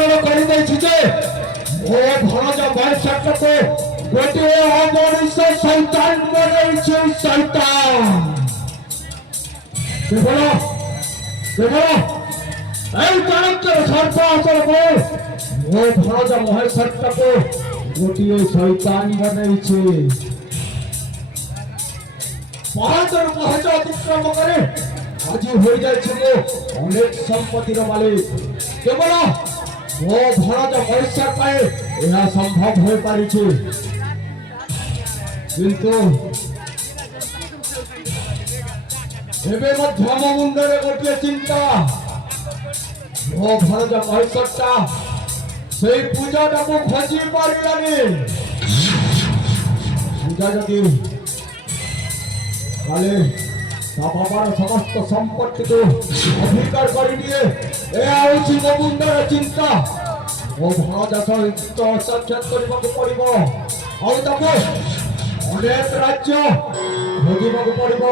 ଅବତରଣ କରିଦେଇଛି ଯେ ଓ ଭଣଜା ବୈଶାଖକୁ ଗୋଟିଏ ଅମଣିଷ ସୈତାନ ବନେଇଛି। ସୈତାନ କେବଳ କେବଳ এই চাণক্যের সর্প আসর ମୋ ଭଣଜା ମହେଶ୍ୱରଟାକୁ ଗୋଟିଏ ଶୈତାନ ବନେଇଛି। ପାହାଚରୁ ପାହାଚ ଅତିକ୍ରମ କରି ଆଜି ହୋଇଯାଇଛି ମୁଁ ଅନେକ ସମ୍ପତ୍ତିର ମାଲିକ। କେବଳ ମୋ ଭଣଜା ମହେଶ୍ୱର ପାଇଁ ଏହା ସମ୍ଭବ ହୋଇପାରିଛି। କିନ୍ତୁ ଏବେ ମଧ୍ୟ ମୋ ମୁଣ୍ଡରେ ଗୋଟିଏ ଚିନ୍ତା, ମୋ ଭଣଜା ମହେଶ୍ୱରଟା সেই পূজাটাকে খোঁজি পারিলানি। পূজা যদি কালে তা বাবার সমস্ত সম্পত্তিকে অধিকার করে নিয়ে এ হচ্ছে ମୋ ମୁଣ୍ଡର ଚିନ୍ତା। ମୋ ଭଣଜା ସହିତ ସାକ୍ଷାତ କରିବାକୁ ପଡ଼ିବ ଆଉ ତାକୁ ଅନେକ ରାଜ୍ୟ ଖୋଜିବାକୁ ପଡ଼ିବ।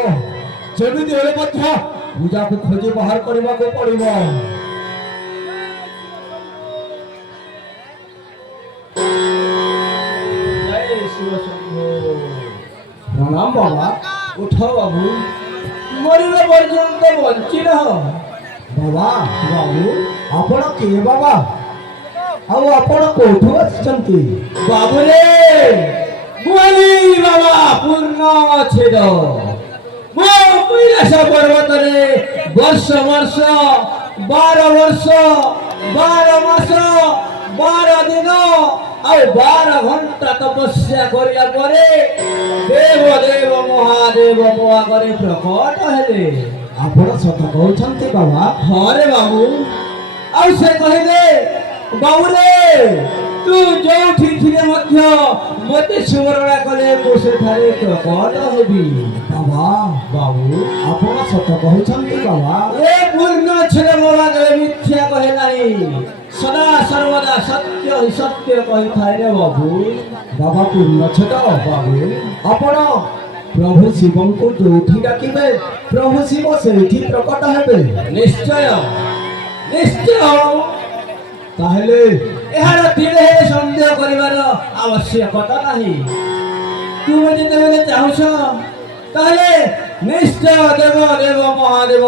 ଯେମିତି ହେଲେ ମଧ୍ୟ ପୂଜାକୁ ଖୋଜି ବାହାର କରିବାକୁ ପଡ଼ିବ। प्रणाम बाबा। उठो बाबू, मरने पर्यंत बंची रह। बाबा बाबू आपण किए बाबा आउ आपण कोठू आछंती? बाबू रे मुली बाबा पूर्ण छेद मो कैलाश पर्वत रे वर्ष वर्ष 12 वर्ष 12 मास 12 दिन ଆଉ 12 ଘଣ୍ଟା ତପସ୍ୟା କରିବା ପରେ ଦେବ ଦେବ ମହାଦେବ ମୋ ଆଗରେ ପ୍ରକଟ ହେଲେ। ଆପଣ ସତ କହୁଛନ୍ତି ବାବା? ହଁ ରେ ବାବୁ। ଆଉ ସେ କହିଲେ ବାବୁ ରେ ତୁ ଯୋଉଠି ଥିଲେ ମଧ୍ୟ ମୋତେ ସ୍ମରଣ କଲେ ମୁଁ ସେଠାରେ ପ୍ରକଟ ହେବି। ବାବା ବାବୁ ଆପଣ ସତ କହୁଛନ୍ତି ବାବା? ଏ ପୂର୍ଣ୍ଣ ଛେଦ ମୋ ଆଗରେ ମିଥ୍ୟା କହେ ନାହିଁ, ସଦା ସର୍ବଦା ସତ୍ୟ ହିଁ ସତ୍ୟ କହିଥାଏ ରେ ବାବୁ। ବାବା ପୂର୍ଣ୍ଣ ଛେଦ ବାବୁ ଆପଣ ପ୍ରଭୁ ଶିବଙ୍କୁ ଯୋଉଠି ଡାକିବେ ପ୍ରଭୁ ଶିବ ସେଇଠି ପ୍ରକଟ ହେବେ। ନିଶ୍ଚୟ ନିଶ୍ଚୟ। ତାହେଲେ ଏହାର ତିଳେ ସନ୍ଦେହ କରିବାର ଆବଶ୍ୟକତା ନାହିଁ। ତୁମେ ଯେତେବେଳେ ଚାହୁଁଛ ତାହେଲେ ନିଶ୍ଚୟ ଦେବ ଦେବ ମହାଦେବ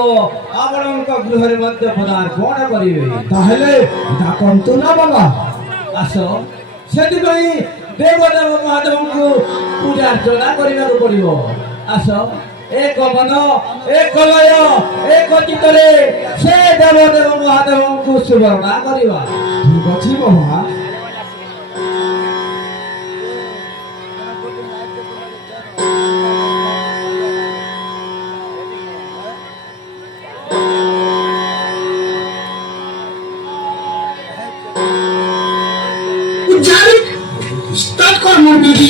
ଆପଣଙ୍କ ଗୃହରେ ମଧ୍ୟ ପଦାର୍ପଣ କରିବେ। ତାହେଲେ ଡାକନ୍ତୁ ନା ବାବା। ଆସ, ସେଥିପାଇଁ ଦେବ ଦେବ ମହାଦେବଙ୍କୁ ପୂଜା ଅର୍ଚ୍ଚନା କରିବାକୁ ପଡ଼ିବ। ଆସ, ଏକ ମନ ଏକ ଲୟ ଏକ ଚିତ୍ତରେ ସେ ଦେବ ଦେବ ମହାଦେବଙ୍କୁ ସ୍ମରଣ କରିବା। ଠିକ ଅଛି ବାବା। Start kar more baby.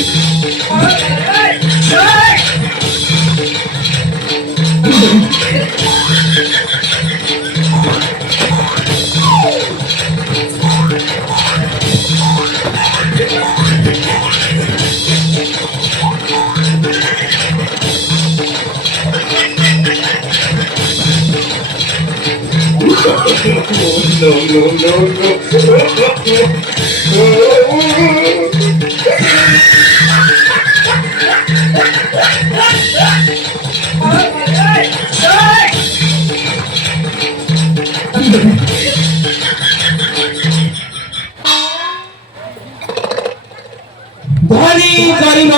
ধনী গরিব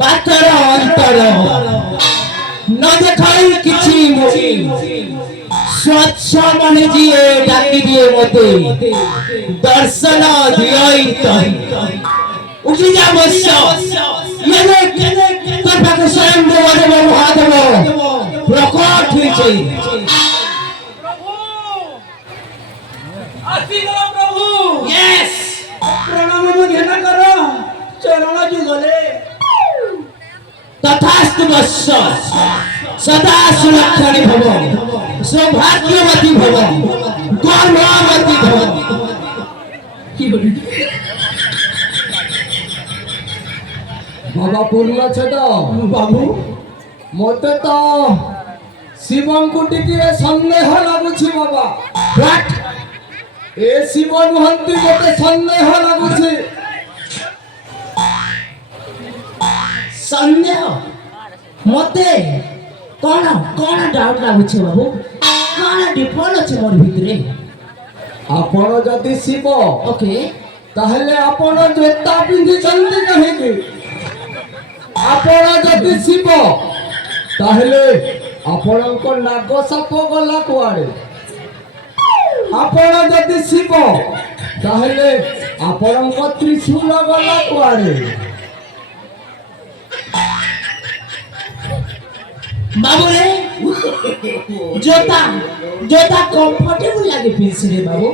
পাথর অন্তর ন দেখাই কিছু মুখি স্বচ্ছ মনে জিয়ে ডাকি দিয়ে মতে দর্শন দিয়ই তহি উঠি যা বৎস ইয়ে তোর পাখে স্বয়ং দেব দেব মহাদেব প্রকট হয়েছে। প্রভু यस प्रणाम ध्यान कर चरण जुगले तथास्तु वत्स सदा सुलक्षणी भव सौभाग्यवती भव गर्भवती भव। बाबा पूर्ण छेद बाबू मते तो शिवंकु टिके संदेह लागुछि बाबा। ଏ ଶିବ ନୁହନ୍ତି, ମୋତେ ସନ୍ଦେହ ଲାଗୁଛି। ସନ୍ଦେହ ମତେ କଣ କଣ ଡାଉଟ ଲାଗୁଛି ବାବୁ? କଣ ଡିଫଲ୍ଟ ଅଛି ମୋର ଭିତରେ? ଆପଣ ଯଦି ଶିବ ଓକେ, ତାହେଲେ ଆପଣ ଜୋତା ପିନ୍ଧିଛନ୍ତି କାହିଁକି? ଆପଣ ଯଦି ଶିବ ତାହେଲେ ଆପଣଙ୍କ ନାଗ ସାପ ଗଲା କୁଆଡେ? ଆପଣ ଯଦି ଶିବ ତାହେଲେ ଆପଣଙ୍କ ତ୍ରିଶୂଳ ଗଲା କୁଆଡେ? ବାବୁ রে জোতা জোতা কমফর্টেবল লাগে পিনছি রে বাবু।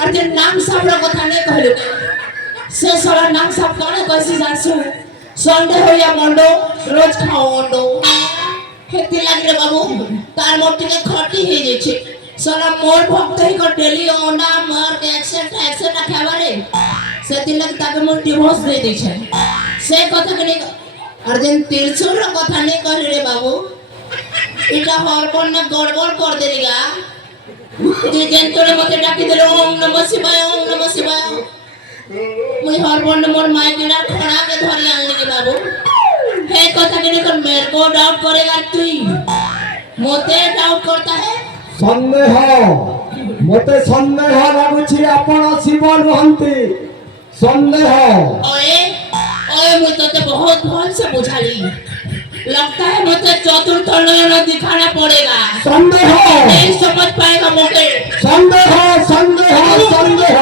আর যে নাম সাপর কথা নেই কহিল সে সারা নাম সাপ কানে কইছি জানছু সন্ডে হইয়া মন্ডো রোজ খাও মন্ডো হেতি লাগে রে বাবু। তার মোর টিকে খটি হয়ে যাচ্ছে সারা মোর ভক্ত হি কো ডেলি ওনা মার এক্সেন্টা খাবারে সেতি লাগে তাকে মোর ডিভোর্স দিয়ে দিছে সে কথা কে আর যেন তিরছুর কথা নেই কহিল রে বাবু। এটা হরপন না গড়বড় কর দেলি গা তুই যেন তোরে মতে ডাকি দিল ওম নমঃ শিবায় ওম নমঃ শিবায় মুই হরপন মোর মাইকেটার খড়াকে ধরি আনলি রে বাবু। হে কথা কে নিকন মেরে কো ডাউট করেगा তুই মতে ডাউট করता है। ସନ୍ଦେହ ମୋତେ ସନ୍ଦେହ ଲାଗୁଛି ଆପଣ ଶିବ ନୁହନ୍ତି। ସନ୍ଦେହ ओए ओए मुझे तो बहुत भल से बुझाली लगता है मुझे चतुर्थ नयन दिखाना पड़ेगा। ସନ୍ଦେହ नहीं समझ पाएगा मुझे। ସନ୍ଦେହ ସନ୍ଦେହ ସନ୍ଦେହ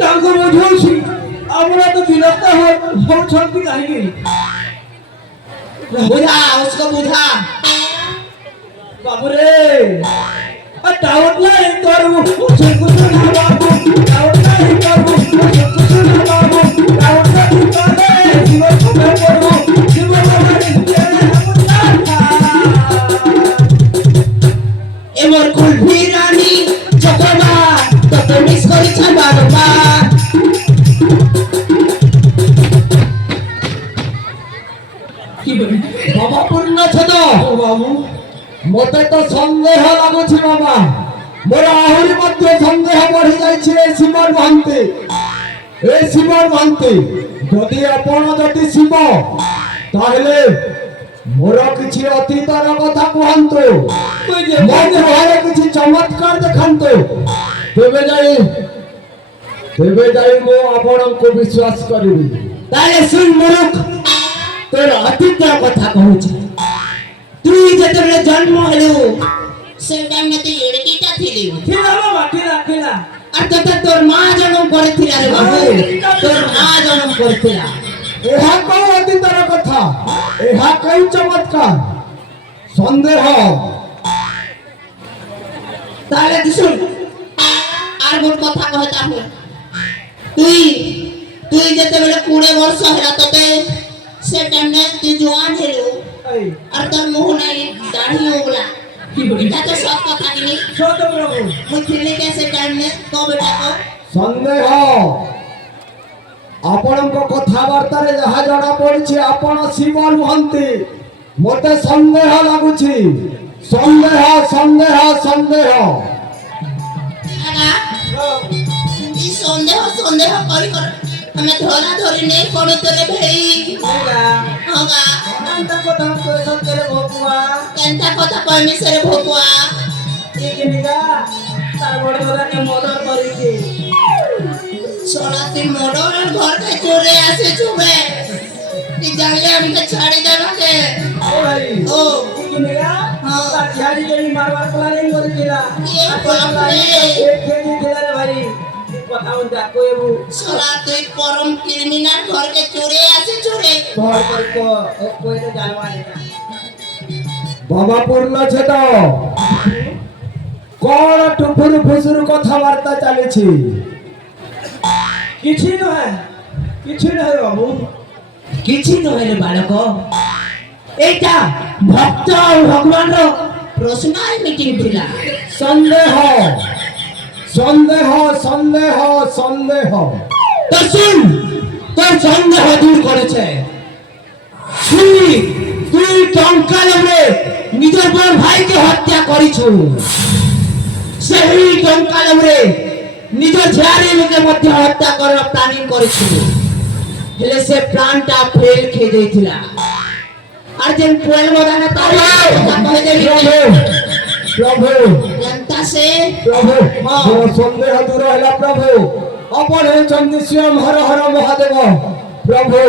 ତାଙ୍କ ବୁଝଉଛି ଆପଣ ତ ବିରକ୍ତ ହଉଛନ୍ତି କାହିଁକି? बुझा उसको बुझा ବାବୁରେ ডাউট নাই করবো কিছু না বাবু ডাউট নাই করবো কিছু না বাবু ডাউট নাই করে জীবন সুখে করবো জীবন এমর কুলফি রানী যতবার তত মিস করিছ বারবার। কি বলি ବାବା ପୂର୍ଣ୍ଣ ଛେଦ ବାବୁ ମୋତେ ତ ସନ୍ଦେହ ଲାଗୁଛି ବାବା। ମୋର ଆହୁରି ମଧ୍ୟ ସନ୍ଦେହ ବଢି ଯାଇଛି ଏ ଶିବ ମହାନ୍ତି। ଏ ଶିବ ମହାନ୍ତି ଯଦି ଆପଣ ଯଦି ଶିବ ତାହେଲେ ମୋର କିଛି ଅତୀତର କଥା କୁହନ୍ତୁ। ମୋ ଘରେ କିଛି ଚମତ୍କାର ଦେଖାନ୍ତୁ ତେବେ ଯାଇ ମୁଁ ଆପଣଙ୍କୁ ବିଶ୍ୱାସ କରିବି। তাহলে শুন মূর্খ তোর অতীতের কথা কହୁছি। তুই যেତେବେଳେ জন্ম হলু সে টাইমে তুই এড়কিটা ছিলি খিলা বাবা খিলা আর তোর মা জন্ম করেছিল রে বাবু। তোর মা জন্ম করেছিল ଏହା କଉ ଅତୀତର କଥା? ଏହା କଉ ଚମତ୍କାର? ସନ୍ଦେହ তাহলে তুই শুন আর মোর কথা কহতা হু তুই তুই যেতেବେଳେ 20 বর্ষ হেলা তোতে সে টাইমে তুই জওয়ান হেলু আর তোর মুহ নাই দাড়ি ওগুলা এটা তো সব কথা কিনি ছোট প্রভু মুই ଥିଲି কে সে টাইমে তো বেটা কো ସନ୍ଦେହ ଆପଣଙ୍କ କଥାବାର୍ତ୍ତାରେ ଯାହା ଜଣା ପଡୁଛି ଆପଣ ଶିବ ନୁହନ୍ତି। ମୋତେ ସନ୍ଦେହ ଲାଗୁଛି। ସନ୍ଦେହ ସନ୍ଦେହ ସନ୍ଦେହ আগা এই সন্দেহ সন্দেহ করি কর আমি ধরা ধরি নেই পড়তরে ভাই হগা অনন্ত কথা কই সত্যরে ভকুয়া কেনটা কথা কইমি সেরে ভকুয়া এই কিনিগা তার বড় বড় মদর করিছে সোনাতে মোড়র ঘর কে চলে আসে চুবে তুই জানলে আমাকে ছাড়ি দেবা কে ও ভাই ও এই কিনিগা তার ঝাড়ি গড়ি মারবার প্ল্যানিং করেছিলা এ বাপরে খেলি দিলা রে ভাই কথা বলতা কইবু সোনা তুই পরম ক্রিমিনাল ঘর কে চলে আসে চুরে ধর কর কইতে জানবা এটা ବାବା ପୂର୍ଣ୍ଣ ଛେଦ କଣ ଟୁଫୁରୁ ଫୁସୁରୁ କଥାବାର୍ତ୍ତା ଚାଲିଛି? କିଛି ନୁହେଁ ବାବୁ କିଛି ନହେଲେ ବାଳକ এইটা ভক্ত আর ভগবানর প্রশ্নাই মিটিং ଥିଲା। ସନ୍ଦେହ ସନ୍ଦେହ ସନ୍ଦେହ ସନ୍ଦେହ তো শুন তোর সন্দেহ দূর করেছে। তুই তুই টঙ্কা লোভে নিজের বড় ভাইকে হত্যা করিছু। সেই টঙ্কা লোভে নিজের ঝিয়ারিকে মধ্যে হত্যা করার প্ল্যানিং করেছু। হেলে সে প্রাণটা ফেল খেয়ে যাইছিলা। আর যেন পোয়েল মদানে তার কহে দেবি প্রভু जनता से প্রভু हाँ। ମୋ ସନ୍ଦେହ ଦୂର ହେଲା ପ୍ରଭୁ ଆପଣ ହେଉଛନ୍ତି ସ୍ୱୟଂ ହର ହର ମହାଦେବ ପ୍ରଭୁ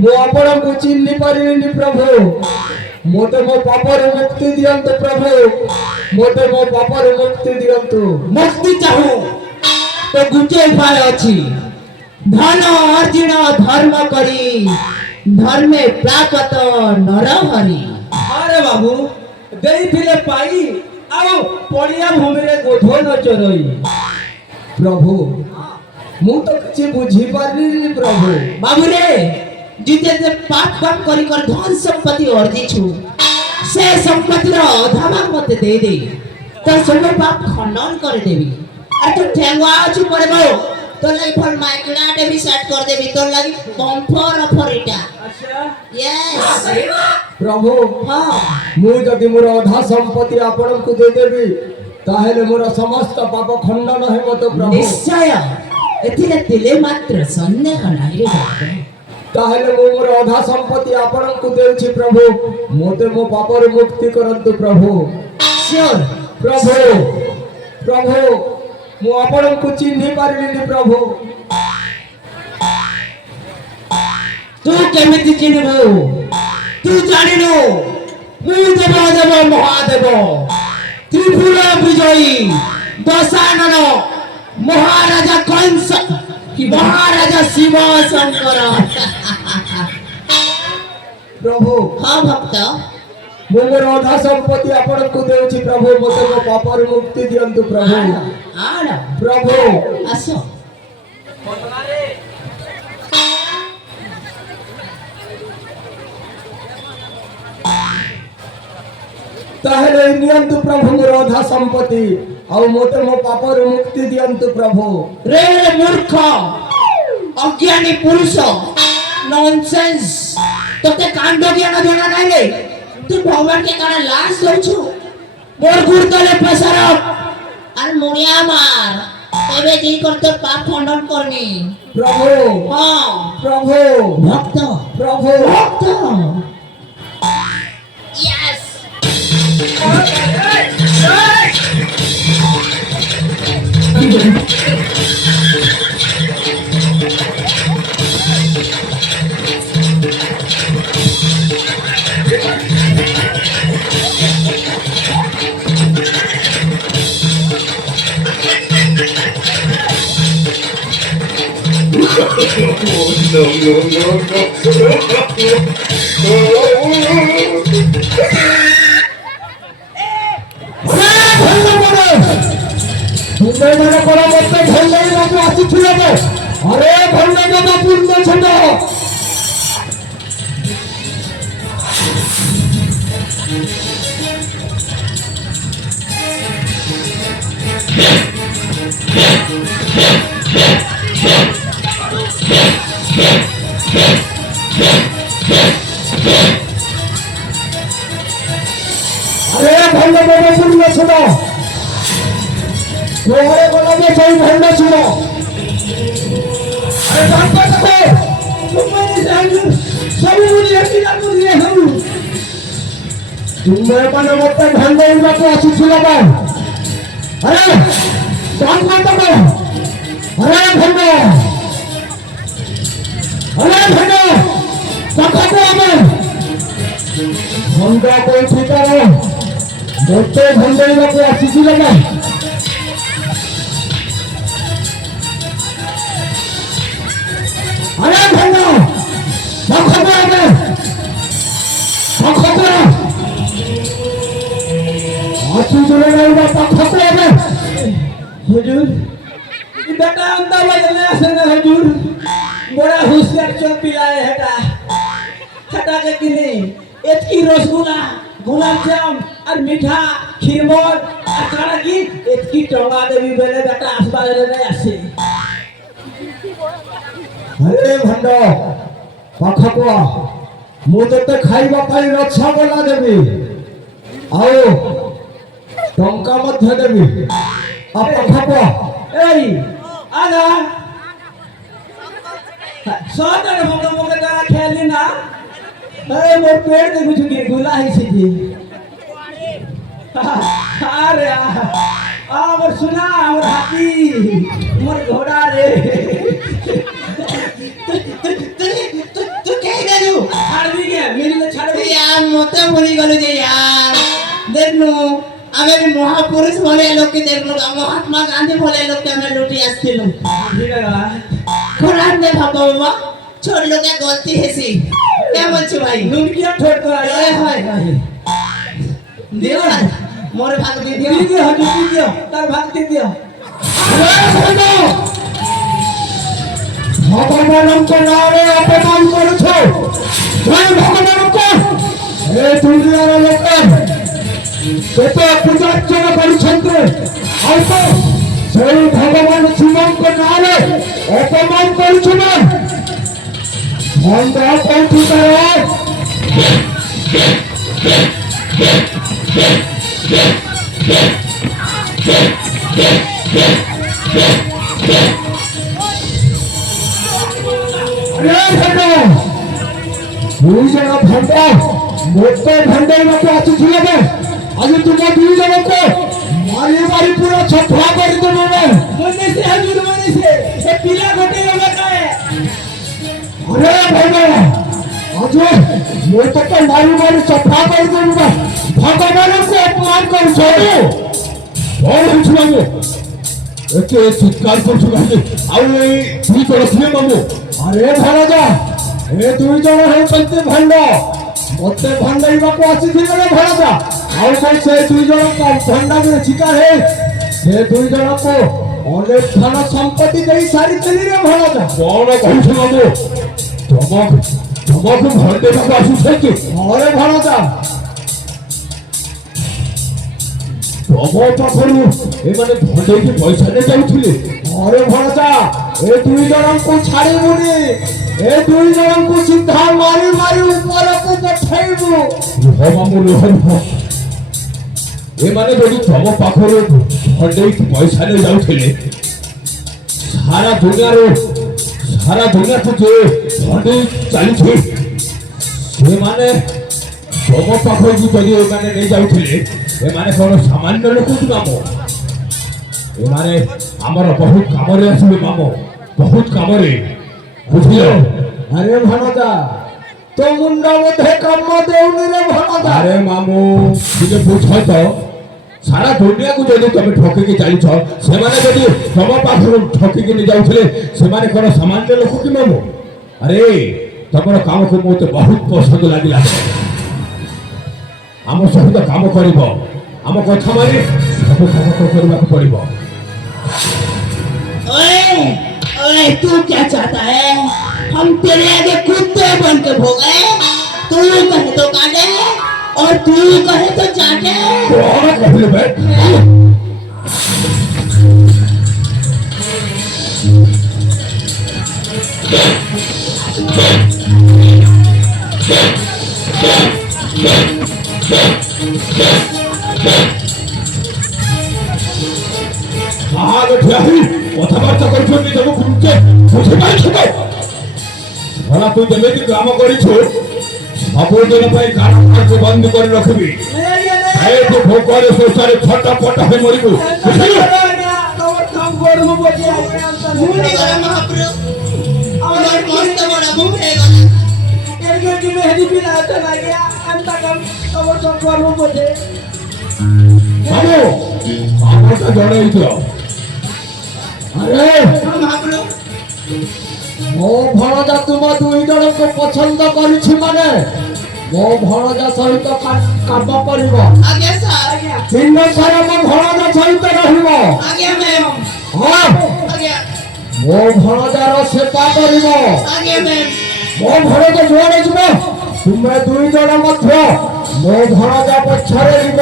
ମୁଁ ଆପଣଙ୍କୁ ଚିହ୍ନି ପାରିଲିନି ପ୍ରଭୁ ମୋତେ ମୋ ପାପରୁ ମୁକ୍ତି ଦିଅନ୍ତୁ ପ୍ରଭୁ ମୋତେ ମୋ ପାପରୁ ମୁକ୍ତି ଦିଅନ୍ତୁ मुक्ति चाहूं तो गुटे उपाय अच्छी धन अर्जुन धर्म करी धर्मे प्राप्त नर हरि। আরে বাবু ଦେଇଥିଲେ ପାଇ ଆଉ ପଡ଼ିଆ ଭୂମିରେ ଗୋଧ ନ ଚରଇ। ପ୍ରଭୁ ମୁଁ ତ କିଛି ବୁଝିପାରିଲିନି ପ୍ରଭୁ बाबू रे जिते जे पाप काम करी कर धन संपत्ति अर्जी छु से संपत्ति रो अधा भाग मते दे दे तो सब पाप खंडन कर देबी। अरे तू ठेंगवा छु पड़बो तो लगी फल माइकला डे भी सेट कर देबी तो लगी बम्पर ऑफर इटा। ଆଚ୍ଛା यस ପ୍ରଭୁ हां ମୁଁ ଯଦି ମୋର ଅଧା ସମ୍ପତ୍ତି ଆପଣଙ୍କୁ ଦେଇଦେବି ତାହେଲେ ମୋର ସମସ୍ତ ପାପ ଖଣ୍ଡନ ହେବ ତ ପ୍ରଭୁ निश्चय एथिले तिले मात्र सन्देह नाही रे बाप। ତାହେଲେ ମୁଁ ମୋର ଅଧା ସମ୍ପତ୍ତି ଆପଣଙ୍କୁ ଦେଉଛି ପ୍ରଭୁ ମୋତେ ମୋ ପାପରୁ ମୁକ୍ତି କରନ୍ତୁ ପ୍ରଭୁ श्योर ପ୍ରଭୁ ପ୍ରଭୁ ମୁଁ ଆପଣଙ୍କୁ ଚିହ୍ନି ପାରିଲିନି ପ୍ରଭୁ तू केमिति चिन्हबो तू जानिनो मु देव देव महादेव त्रिपुर विजयी दशानन महाराजा कंस महाराजा शिव शंकर। ପ୍ରଭୁ हाँ भक्त ମୁଁ ମୋର ଅଧା ସମ୍ପତ୍ତି ଆପଣଙ୍କୁ ଦେଉଛି ପ୍ରଭୁ ମୋତେ ମୋ ପାପରୁ ମୁକ୍ତି ଦିଅନ୍ତୁ ପ୍ରଭୁ आड़ ପ୍ରଭୁ आसो ତାହେଲେ ନିଅନ୍ତୁ ପ୍ରଭୁ ମୋର ଅଧା ସମ୍ପତ୍ତି ଆଉ ମୋତେ ମୋ ପାପରୁ ମୁକ୍ତି ଦିଅନ୍ତୁ ପ୍ରଭୁ रे मूर्ख अज्ञानी पुरुष नॉनसेंस तोते कांड ज्ञान देना नहीं ले तू भगवान के कारण लाश दउछु मोर गुड़ तले पसर अरे मुनिया मार तबे जी करते पाप खंडन करनी। ପ୍ରଭୁ हां ପ୍ରଭୁ भक्त ପ୍ରଭୁ भक्त यस ତୁମେ ମାନେ କଣ ମୋତେ ଭଣ୍ଡେଇବାକୁ ଆସିଥିଲ ଯେ ଆରେ ଭଣ୍ଡେଇବାକୁ ପୂର୍ଣ୍ଣ ଛଣ୍ଡ আরে ভণ্ডেইବାକୁ ପୂର୍ଣ୍ଣ ଛଣ୍ଡ কোহরে গলাবে সেই ভণ্ড ছিল আরে ডাক্তার দেখো ସବୁ ବୁଝିଲେ ପିଲା ବୁଝିଲେ ସବୁ ତୁମେ ମାନେ ମୋତେ ଭଣ୍ଡେଇବାକୁ ଆସିଥିଲ ବା ଆରେ ডাক্তার দেখো আরে ভণ্ড পাখাতে হবে ভণ্ড কোথায় কারো ମୋତେ ଭଣ୍ଡେଇବାକୁ ଆସିଥିଲ ବା আরে ভণ্ড পাখাতে হবে পাখাতে আসি চলে যাইবা পাখাতে হবে हुजूर ये बेटा अंदा बदलने से ना हुजूर बड़ा होशियार चल पिलाए हेटा हेटा के किने एतकी रसगुल्ला गुलाब जाम और मीठा खीरमोर और काड़ा की एतकी टंगा देवी बेले बेटा आसबा ले आसे ଆରେ ଭଣ୍ଡ ପାଖକୁ ଆ ମୁଁ ତତେ ଖାଇବା ପାଇଁ ରସଗୋଲା ଦେବି ଆଉ ଟଙ୍କା ମଧ୍ୟ ଦେବି ଆଉ ପାଖକୁ ଆ এই আগা সদর ভঙ্গ ভঙ্গ দ্বারা খেলি না এই মোর পেট দেখুছু কি গুলা হইছে কি আরে আমার সোনা আমার হাতি মোর ঘোড়া রে तू कह देलू ছাড়বি কে মেরিলে ছাড়বি यार मते भूली गलु जे यार देखनु आमे भी महापुरुष भले लोग के देखनु महात्मा गांधी भले लोग के हमें लूटी आस्थिलु ঠিক আছে कुरान में भाबो बाबा छोड़ लो क्या गलती है सी क्या बोलছো भाई নুনকিয়া ঠোঁট করা ए हाय दियो ना मोर भाग दे दियो দিদি হজুর দিও তার ভাগতে দিও ভগবানଙ୍କ ନାଁରେ ଅପମାନ କରୁଛ ଜୟ ଭଗବାନଙ୍କ ଏ ଦୁନିଆର ଲୋକ କେତେ ପୂଜାର୍ଚ୍ଚନା କରିଛନ୍ତି ଆଉ ତ ସେଇ ଭଗବାନ ଶିବଙ୍କ ନାଁରେ ଅପମାନ କରୁଛୁ ନା ମନ୍ଦ କୋଉଠି ଦୁଇ ଜଣ ଭଣ୍ଡ ମୋତେ ଭଣ୍ଡେଇବାକୁ ଆସିଥିଲେ ବେ ଆଜି ତୁମ ଦୁଇ ଜଣଙ୍କୁ ମାରି ମାରି ପୁରା ଛଫା କରିଦେବୁ ବେ মনে সে হজুর মনে সে এ পিলা ঘটে গেল কায় আরে ভଣ୍ଡ আজ ମୁଁ ତତେ ମାରି ମାରି ଛଫା କରିଦେବୁ ବେ ଭଗବାନଙ୍କୁ ଅପମାନ କରୁଛ କଣ ହଉଛି ବାବୁ ଏତେ ଚିତ୍କାର କରୁଛୁ କାହିଁକି ଆଉ ଏଇ ଦୁଇ ଜଣ କିଏ ବାବୁ ଆରେ ଭଣଜା ଏ ଦୁଇ ଜଣ ହେଉଛନ୍ତି ଭଣ୍ଡ ମୋତେ ଭଣ୍ଡେଇବାକୁ ଆସିଥିଲେ ରେ ଭଣଜା ଆଉ କଣ ସେ ଦୁଇ ଜଣ ଭଣ୍ଡାମିର ଶିକାର ହେଇ ସେ ଦୁଇ ଜଣକୁ ଅନେକ ଧନ ସମ୍ପତ୍ତି ଦେଇ ସାରିଥିଲି ରେ ଭଣଜା କଣ କହୁଛୁ ବାବୁ ତମକୁ ଭଣ୍ଡେଇବାକୁ ଆସୁଛନ୍ତି ଘରେ ଭଣଜା ତମ ପାଖରୁ ଏମାନେ ଭଣ୍ଡେଇକି ପଇସା ନେଇ ଯାଉଥିଲେ ଘରେ ଭଣଜା ଏ ଦୁଇ ଜଣଙ୍କୁ ଛାଡ଼ିବୁନି ଏ ଦୁଇ ଜଣଙ୍କୁ ସିଧା ମାରି ମାରି ଉପରକୁ ପଠେଇବୁ ଏମାନେ ଯଦି ତମ ପାଖରୁ ଭଣ୍ଡେଇକି ପଇସା ନେଇ ଯାଉଥିଲେ ସାରା ଦୁନିଆକୁ ଯେ ଭଣ୍ଡେଇ ଚାଲିଛି ସେମାନେ ତମ ପାଖକୁ ଯଦି ଏମାନେ ନେଇ ଯାଉଥିଲେ ଏମାନେ କଣ ସାମାନ୍ୟ ଲୋକ କି ମାମୁ ଏମାନେ ଆମର ବହୁତ କାମରେ ଆସିବେ ମାମୁ ବହୁତ କାମରେ ବୁଝିଲ ଆରେ ଭଣଜା ତୋ ମୁଣ୍ଡ ବୋଧେ କାମ ଦେଉନି ରେ ଭଣଜା ଆରେ ମାମୁ ଟିକେ ବୁଝ ତ ସାରା ଦୁନିଆକୁ ଯଦି ତମେ ଠକିକି ଚାଲିଛ ସେମାନେ ଯଦି ତମ ପାଖରୁ ଠକିକି ନେଇ ଯାଉଥିଲେ ସେମାନେ କଣ ସାମାନ୍ୟ ଲୋକ କି ମାମୁ ଆରେ ତମର କାମକୁ ମୋତେ ବହୁତ ପସନ୍ଦ ଲାଗିଲା ଆମ ସହିତ କାମ କରିବ ଆମ କଥା ମାନି ସବୁ କାମ କରିବାକୁ ପଡ଼ିବ ओए ओए तू क्या चाहता है हम तेरे आगे कुत्ते बन के भोगे तू कहे तो काटे और तू कहे तो चाटे କଣ କହିଲୁ ବେ ଆଗ ଠିଆ ହୋଇ କଥାବାର୍ତ୍ତା କରୁଛନ୍ତି ତମକୁ ବୁଝିପାରୁଛୁ ତ ଭଲା ତୁ ଯେମିତି କାମ କରିଛୁ ସବୁଦିନ ପାଇଁ କାରଖାନାକୁ ବନ୍ଦ କରି ରଖିବି ଖାଇକୁ ଭୋକରେ ଶୋଷରେ ଛଟା ଫଟା ହୋଇ ମରିବୁ ବୁଝିଲୁ তোমার কাম করবো বলি मुंडी गला महाप्रभु और मस्त बड़ा मुंह है गला এরকে কি মেহেদি পিলা তো লাগে আন্তা কাম তোমার কাম করবো বলি বাবু আমাকে জড়াইছিল আরে महाप्रभु ମୋ ଭଣଜା ତୁମ ଦୁଇ ଜଣଙ୍କୁ ପସନ୍ଦ କରିଛି ମାନେ ମୋ ଭଣଜା ସହିତ କାମ କରିବ आगे सर ଦିନ ସାରା ମୋ ଭଣଜା ସହିତ ରହିବ आगे मैम ହଁ आगे ମୋ ଭଣଜାର ସେବା କରିବ आगे मैम ମୋ ଭଣଜା ଯୁଆଡ଼େ ଯିବ ତୁମେ ଦୁଇ ଜଣ ମଧ୍ୟ ମୋ ଭଣଜା ପଛରେ ଯିବ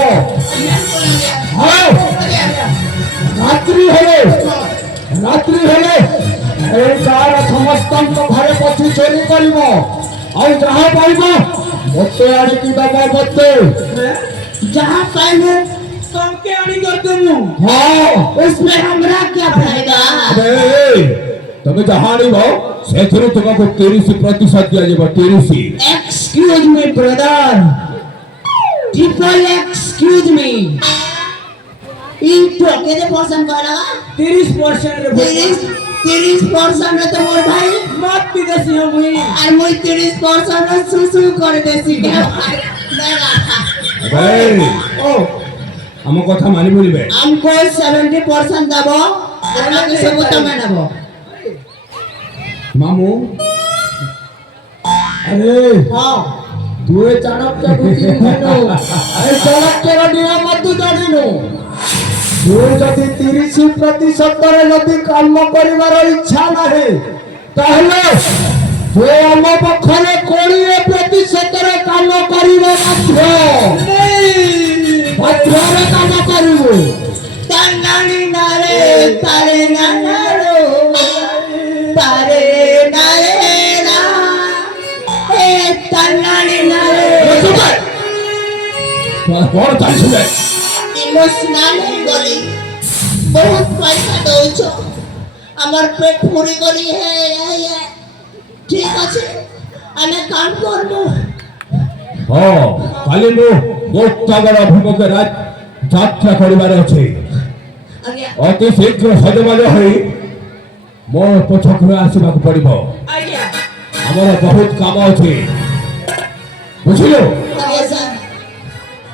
ହଁ ରାତ୍ରି ହେଲେ এই কার ସମସ୍ତଙ୍କ ଘରେ ପଶି ଚୋରି କରିବ ଆଉ ଯାହା ପାଇବ ମୋତେ ଆଣିକି ଦବ ମୋତେ। जहाँ पाए सबके आनी कर दूँ। ହଁ उसमें हमरा क्या फायदा? अरे ତମେ ଯାହା ଆଣିବ ସେଥିରୁ ତୁମକୁ 30% ଦିଆଯିବ 30। Excuse me, brother. People, excuse me. ये टोके दे पर्सन कह लगा 30% रे 30% तो मोर भाई मत विदेशी हम हुई। और मुई 30% सुसु कर देसी के अरे ओ ଆମ କଥା ମାନି ବୋଲିବେ हमको 70% दबो और बाकी सब तमे नबो। ମାମୁ अरे हां तू ए चाणक्य बुद्धि हेनो এই চাণক্যର ନିୟମ ତୁ ଜାଣିନୁ ତୁ ଯଦି 30% ରେ ଯଦି କାମ କରିବାର ଇଚ୍ଛା ନାହିଁ ତାହେଲେ ତୁ ଆମ ପାଖରେ 20% ରେ କାମ କରିବ ମାତ୍ରରେ କାମ କରିବୁ। तन्नानी नारे तारे नारो तारे नारे ना ए तन्नानी नारे କଣ ଚାଲିଛି इमोशनल हो गली बहुत पैसा दौछ हमर पेट पूरी गली है ये ठीक আছে আমি কাম করবো। ହଁ କାଲି ମୁଁ ଗୋଟାଗଡ଼ ଅଭିମୁଖେ ଯାତ୍ରା କରିବାର ଅଛି। ଆଜ୍ଞା ଅତି ଶୀଘ୍ର ସଜବାଜ ହୋଇ ମୋ ପଛକୁ ଆସିବାକୁ ପଡ଼ିବ। आइया ଆମର ବହୁତ କାମ ଅଛି ବୁଝିଲୁ। ଆଜ୍ଞା ସାର୍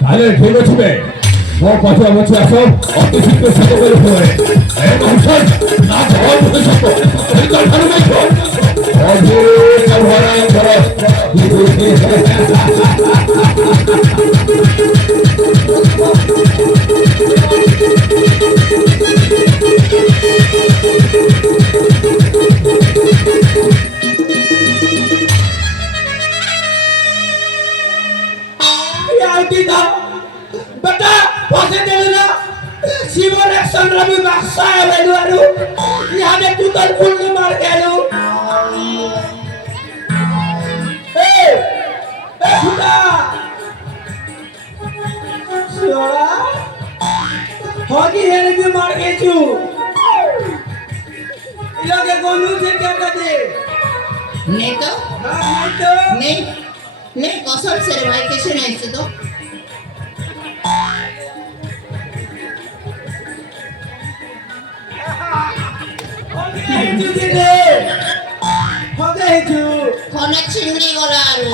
ତାହେଲେ ଠିକ ଅଛି ବେ ମୋ ପଛରେ ବସି ଆସ ଅତି ଶୀଘ୍ର ସଜବାଜ ହୁଏ। ଏ ମଣିଷ ନା ଜବାବ ସତ ଠାରୁ ଦେଖ ଅଭିଷ ଭୟଙ୍କର दा बेटा फसे देले ना शिवर एक्शन रवि बाक्सा आवेलु आरु याने तू तर फुल मार गेलु ए फुटा सोरा होगी हेने भी मार के छु इलोगे गोलू से क्या कदे नहीं तो हां नहीं तो नहीं नहीं कसम से रे भाई कैसे नहीं से तो कोना चिंगड़ी गोला आरु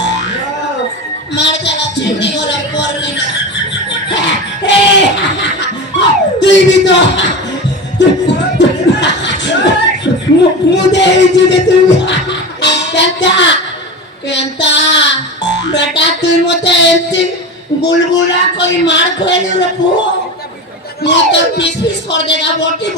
मार चला चिंगड़ी गोला पर ना তুই भी तो मुझे ही जुदे तुम केंता केंता बेटा তুই মতে এমতি গুলগুলা করি মার খোয়ালি রে পু মু তো পিস পিস করে দেগা বটি